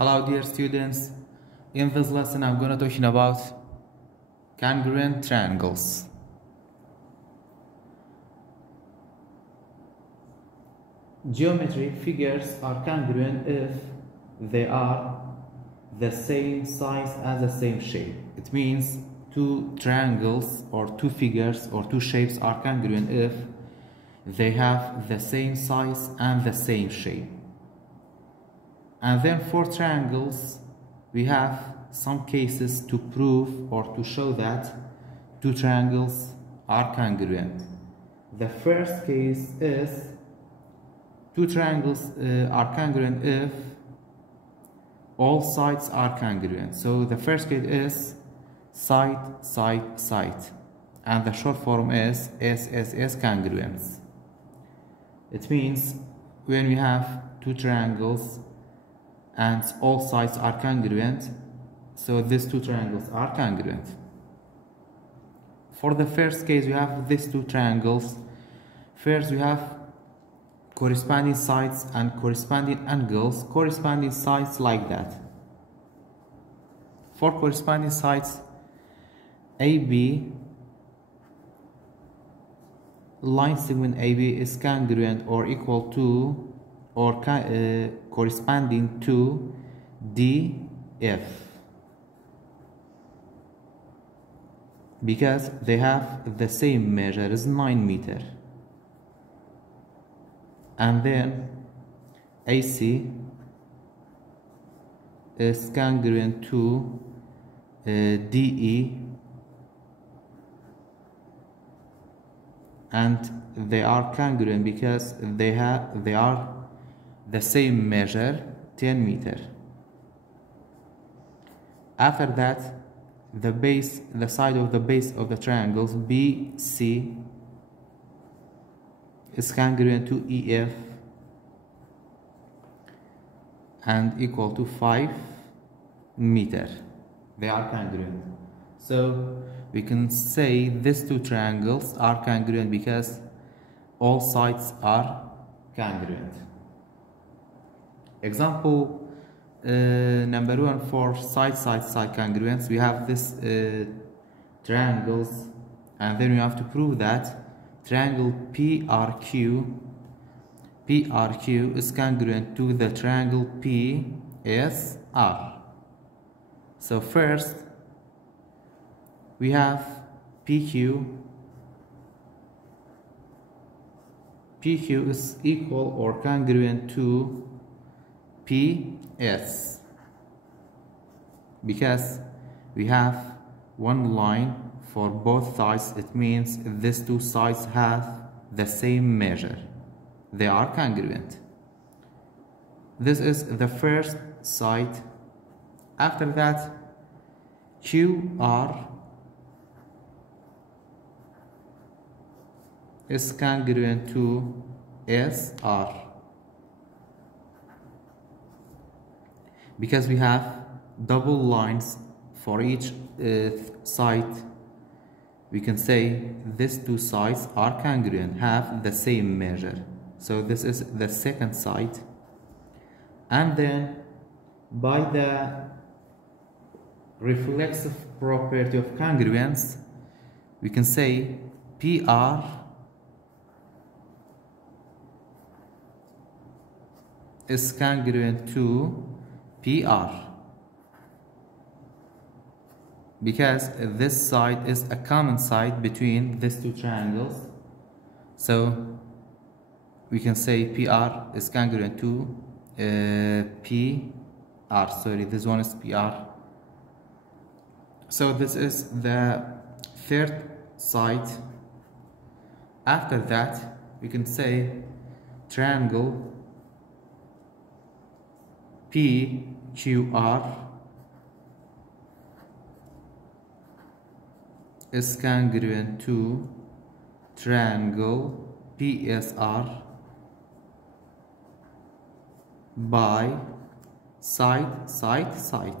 Hello dear students, in this lesson I'm going to talking about congruent triangles. Geometry figures are congruent if they are the same size and the same shape. It means two triangles or two figures or two shapes are congruent if they have the same size and the same shape. And then for triangles, we have some cases to prove or to show that two triangles are congruent. The first case is two triangles are congruent if all sides are congruent. So the first case is side, side, side. And the short form is SSS congruence. It means when we have two triangles and all sides are congruent, so these two triangles are congruent. For the first case, we have these two triangles. First, we have corresponding sides and corresponding angles. Corresponding sides like that. For corresponding sides, AB, line segment AB is congruent or equal to or corresponding to DF, because they have the same measure is 9 meters. And then AC is congruent to DE, and they are congruent because they are the same measure, 10 meters. After that, the side of the base of the triangles BC is congruent to EF and equal to 5 meters. They are congruent. So we can say these two triangles are congruent because all sides are congruent. Example number 1 for side congruence. We have this triangles, and then we have to prove that triangle PRQ is congruent to the triangle PSR. So first we have PQ is equal or congruent to PS, because we have one line for both sides. It means these two sides have the same measure. They are congruent. This is the first side. After that, QR is congruent to SR, because we have double lines for each side. We can say these two sides are congruent, have the same measure. So this is the second side. And then by the reflexive property of congruence, we can say PR is congruent to PR, because this side is a common side between these two triangles. So we can say PR is congruent to PR. Sorry, this one is PR. So this is the third side. After that, we can say triangle PQR is congruent to triangle PSR by side, side, side.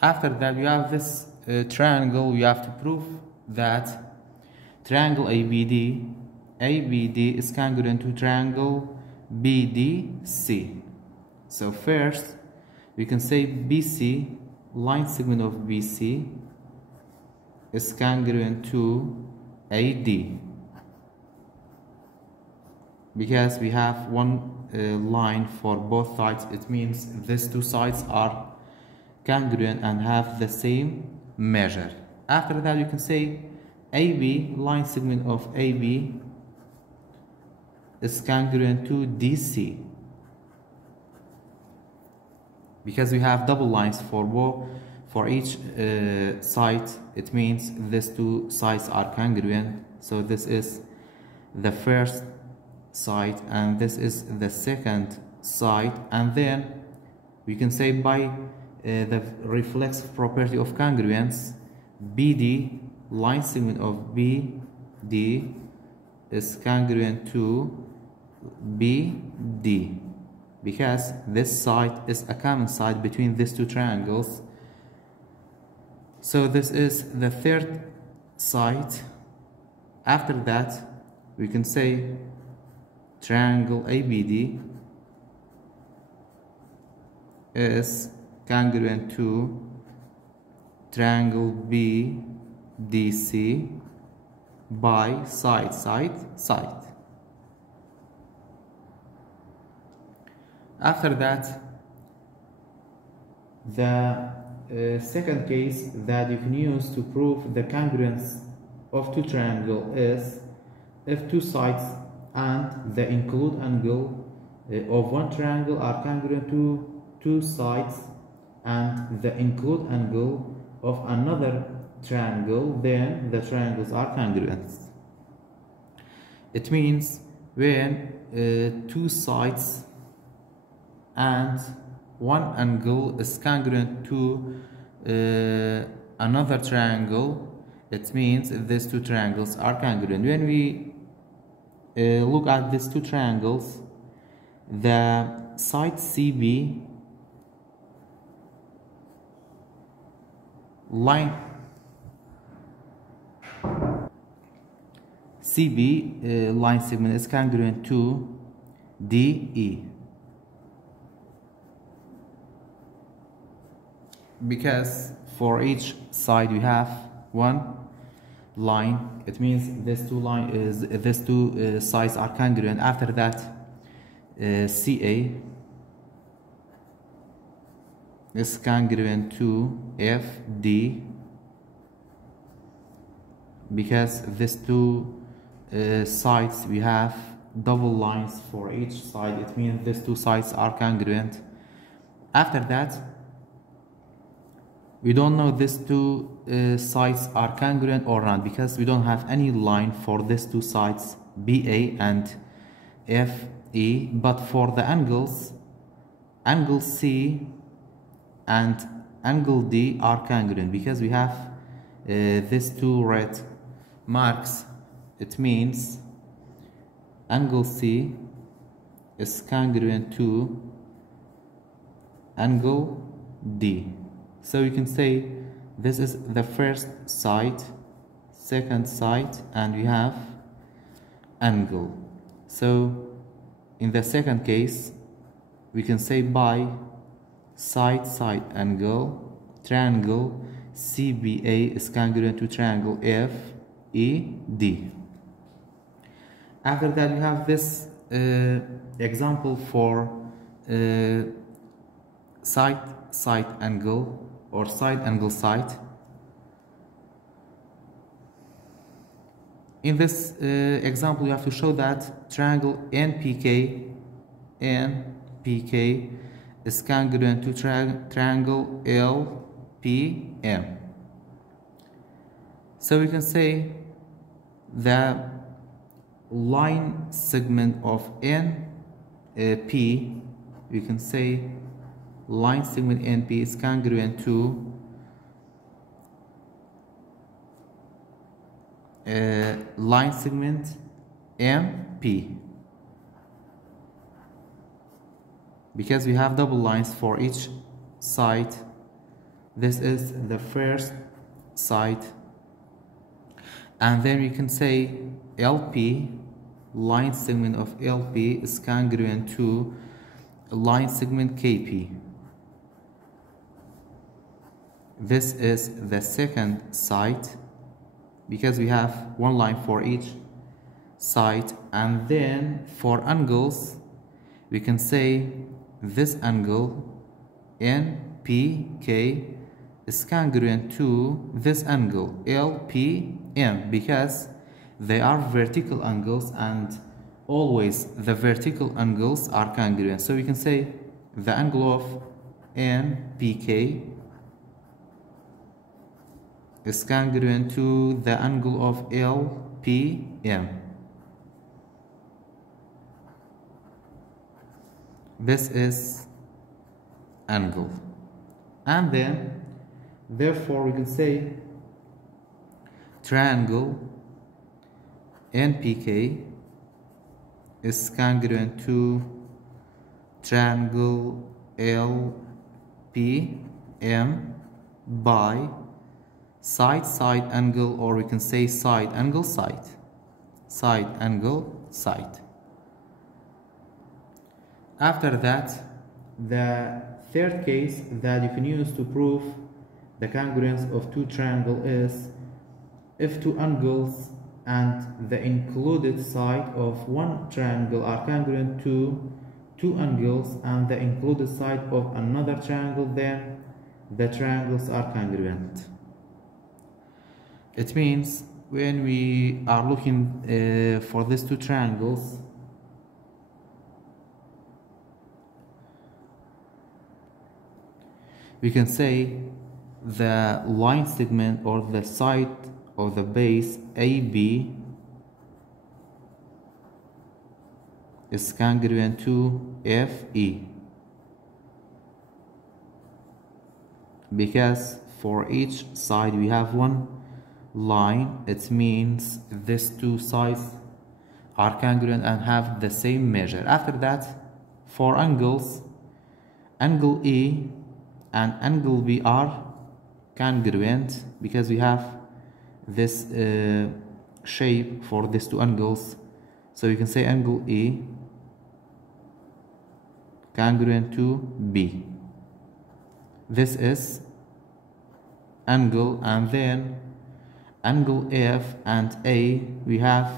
After that, we have this triangle. We have to prove that triangle ABD ABD is congruent to triangle BDC. So first we can say BC, line segment of BC, is congruent to AD, because we have one line for both sides. It means these two sides are congruent and have the same measure. After that, you can say AB, line segment of AB, is congruent to DC, because we have double lines for each side. It means these two sides are congruent. So this is the first side and this is the second side, and then we can say by the reflexive property of congruence, BD, line segment of BD, is congruent to BD, because this side is a common side between these two triangles. So this is the third side. After that, we can say triangle ABD is congruent to triangle BDC by side. After that, the second case that you can use to prove the congruence of two triangles is if two sides and the include angle of one triangle are congruent to two sides and the include angle of another triangle, then the triangles are congruent. It means when two sides and one angle is congruent to another triangle, it means these two triangles are congruent. When we look at these two triangles, the side CB, line CB line segment is congruent to DE, because for each side we have one line. It means these two sides are congruent. After that, CA is congruent to FD, because these two sides we have double lines for each side. It means these two sides are congruent. After that, we don't know these two sides are congruent or not, because we don't have any line for these two sides BA and FE. But for the angles, angle C and angle D are congruent, because we have these two red marks. It means angle C is congruent to angle D. So you can say this is the first side, second side, and we have angle. So in the second case, we can say by side angle, triangle CBA is congruent to triangle FED. After that, we have this example for side angle or side angle side. In this example, you have to show that triangle NPK is congruent to triangle LPM. So we can say the line segment of NP, we can say line segment NP is congruent to line segment MP, because we have double lines for each side. This is the first side, and then we can say LP line segment of LP is congruent to line segment KP. This is the second side because we have one line for each side, and then for angles we can say this angle NPK is congruent to this angle LPM because they are vertical angles and always the vertical angles are congruent. So we can say the angle of NPK is congruent to the angle of LPM. This is angle, and then therefore we can say triangle NPK is congruent to triangle LPM by side angle, or we can say side angle side. After that, the third case that you can use to prove the congruence of two triangles is if two angles and the included side of one triangle are congruent to two angles and the included side of another triangle, then the triangles are congruent. It means when we are looking for these two triangles, we can say the line segment or the side of the base AB is congruent to FE because for each side we have one line. It means these two sides are congruent and have the same measure. After that, for angles, angle E and angle B are congruent because we have this shape for these two angles. So you can say angle E congruent to B. This is angle, and then angle F and A, we have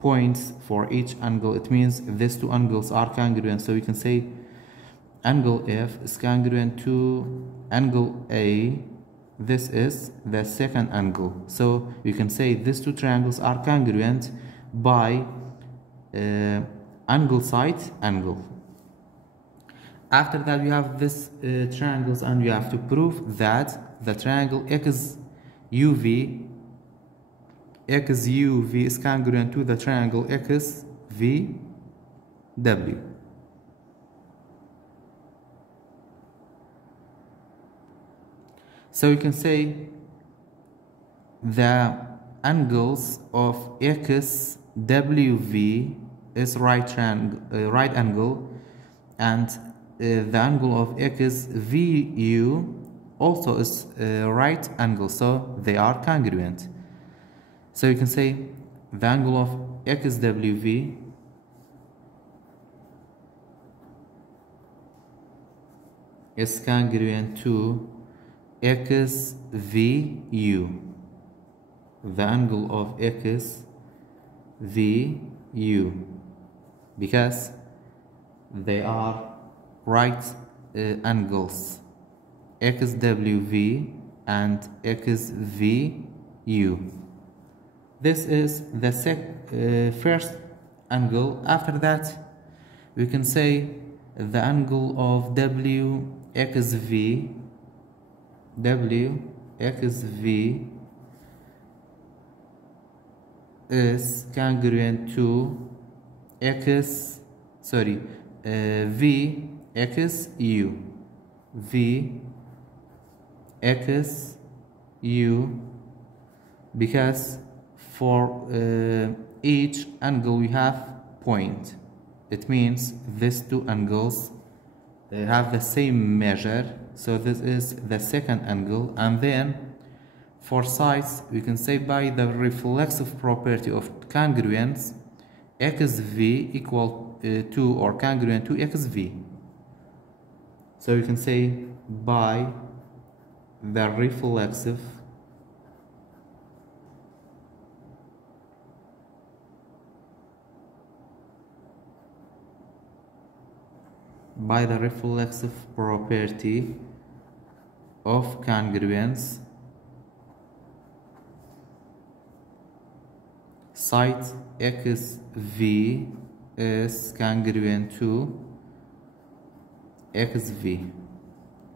points for each angle. It means these two angles are congruent. So we can say angle F is congruent to angle A. This is the second angle. So you can say these two triangles are congruent by angle side angle. After that, we have this triangles, and we have to prove that the triangle XUV is congruent to the triangle XVW. So you can say the angles of XWV is right angle, and the angle of XVU also is right angle, so they are congruent. So you can say the angle of XWV is congruent to XVU, the angle of XVU, because they are right angles, XWV and XVU. This is the first angle. After that, we can say the angle of WXV is congruent to VXU, because for each angle we have point. It means these two angles have the same measure, so this is the second angle. And then for sides, we can say by the reflexive property of congruence, xv equal to or congruent to xv. So you can say by the reflexive property of congruence, site xv is congruent to xv.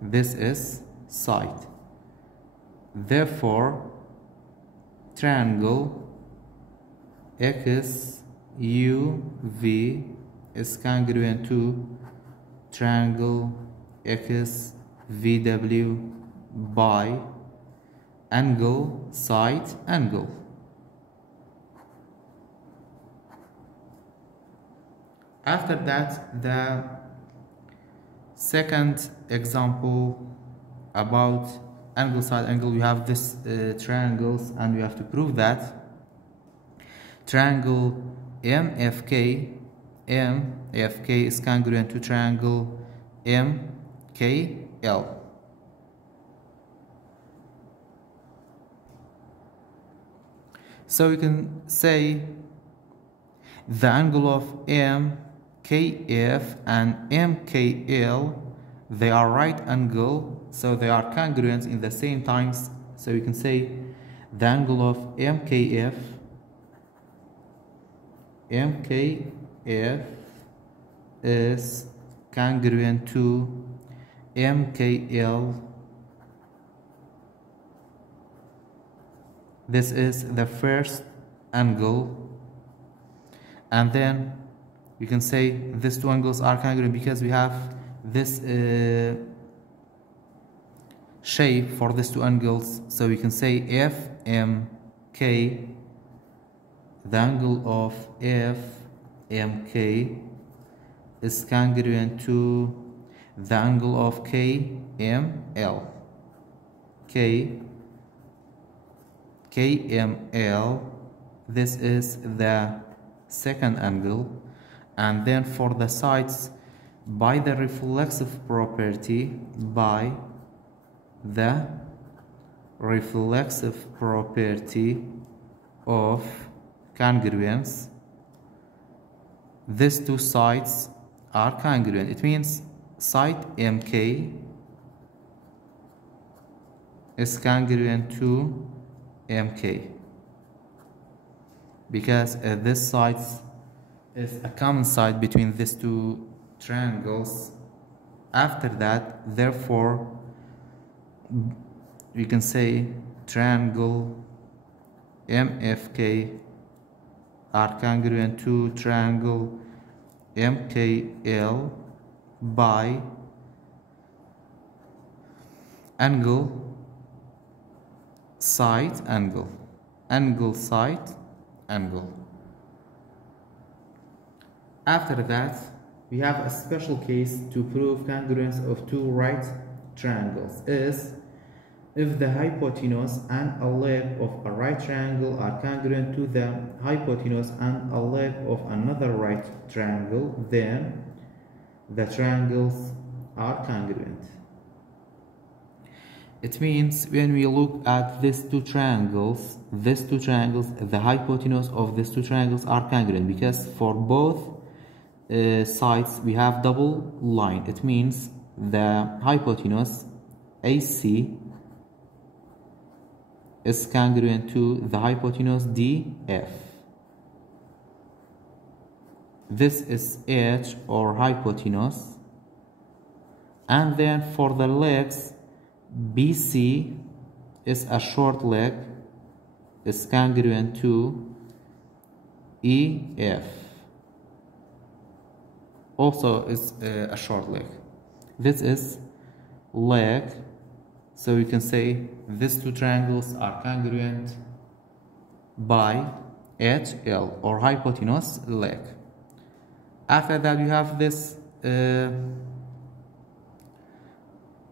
This is site. Therefore, triangle XUV is congruent to triangle XVW by angle, site, angle. After that, the second example about angle, side angle, we have this triangles, and we have to prove that triangle MFK is congruent to triangle MKL. So we can say the angle of MKF and MKL, they are right angle, so they are congruent in the same times. So we can say the angle of MKF is congruent to MKL. This is the first angle, and then you can say these two angles are congruent because we have this shape for these two angles. So we can say FMK, the angle of FMK is congruent to the angle of KML. KML, this is the second angle. And then for the sides, by the reflexive property, of congruence, these two sides are congruent. It means side MK is congruent to MK because this side is a common side between these two triangles. After that, therefore, we can say triangle MFK are congruent to triangle MKL by angle, side, angle, side, angle. After that, we have a special case to prove congruence of two right triangles is if the hypotenuse and a leg of a right triangle are congruent to the hypotenuse and a leg of another right triangle, then the triangles are congruent. It means when we look at these two triangles, the hypotenuse of these two triangles are congruent because for both sides we have double line. It means the hypotenuse AC is congruent to the hypotenuse DF. This is H or hypotenuse, and then for the legs, BC is a short leg, is congruent to EF. Also is a short leg. This is leg, so you can say these two triangles are congruent by HL or hypotenuse leg. After that, you have this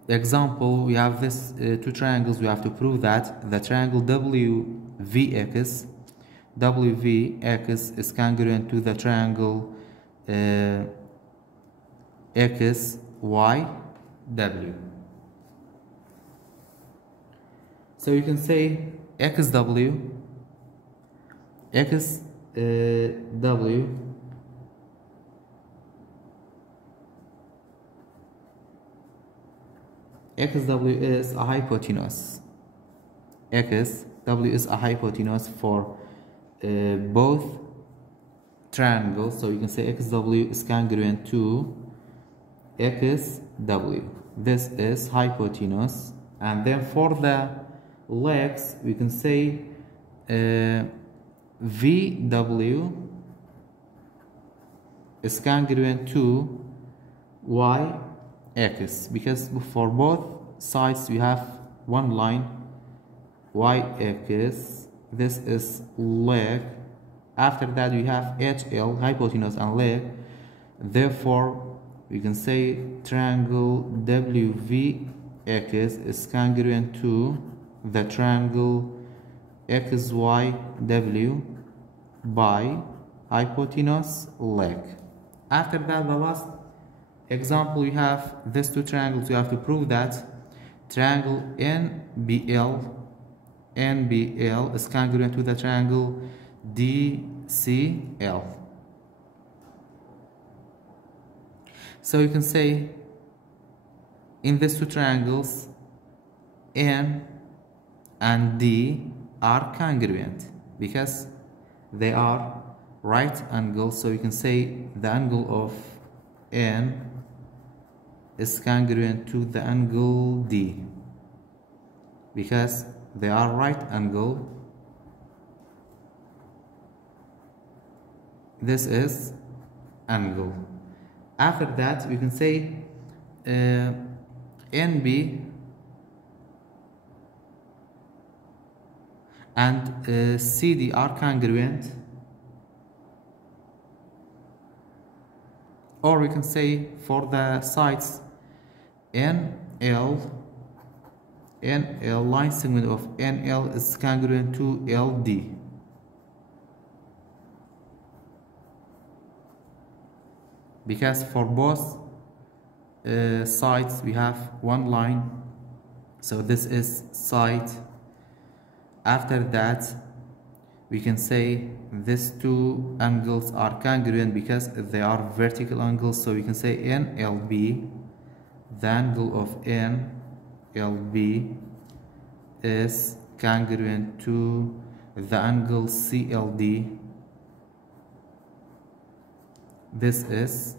example. We have this two triangles. We have to prove that the triangle WVX WVX is congruent to the triangle XYW. So you can say XW XW is a hypotenuse. XW is a hypotenuse for both triangles. So you can say XW is congruent to XW. This is hypotenuse. And then for the legs, we can say VW is congruent to YX, because for both sides we have one line YX. This is leg. After that we have HL, hypotenuse and leg. Therefore we can say triangle WVX is congruent to the triangle XYW by hypotenuse leg. After that, the last example, we have these two triangles. We have to prove that triangle NBL is congruent to the triangle DCL. So you can say in these two triangles N and D are congruent because they are right angles. So you can say the angle of N is congruent to the angle D because they are right angle. This is angle. After that we can say NB and CD are congruent, or we can say for the sides NL line segment of NL is congruent to LD. Because for both sides we have one line, so this is side. After that we can say these two angles are congruent because they are vertical angles. So we can say NLB, the angle of NLB is congruent to the angle CLD. This is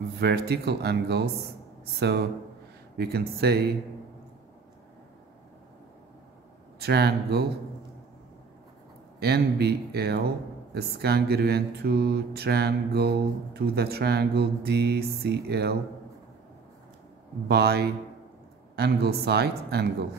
vertical angles. So we can say triangle NBL is congruent to the triangle DCL by angle side angle.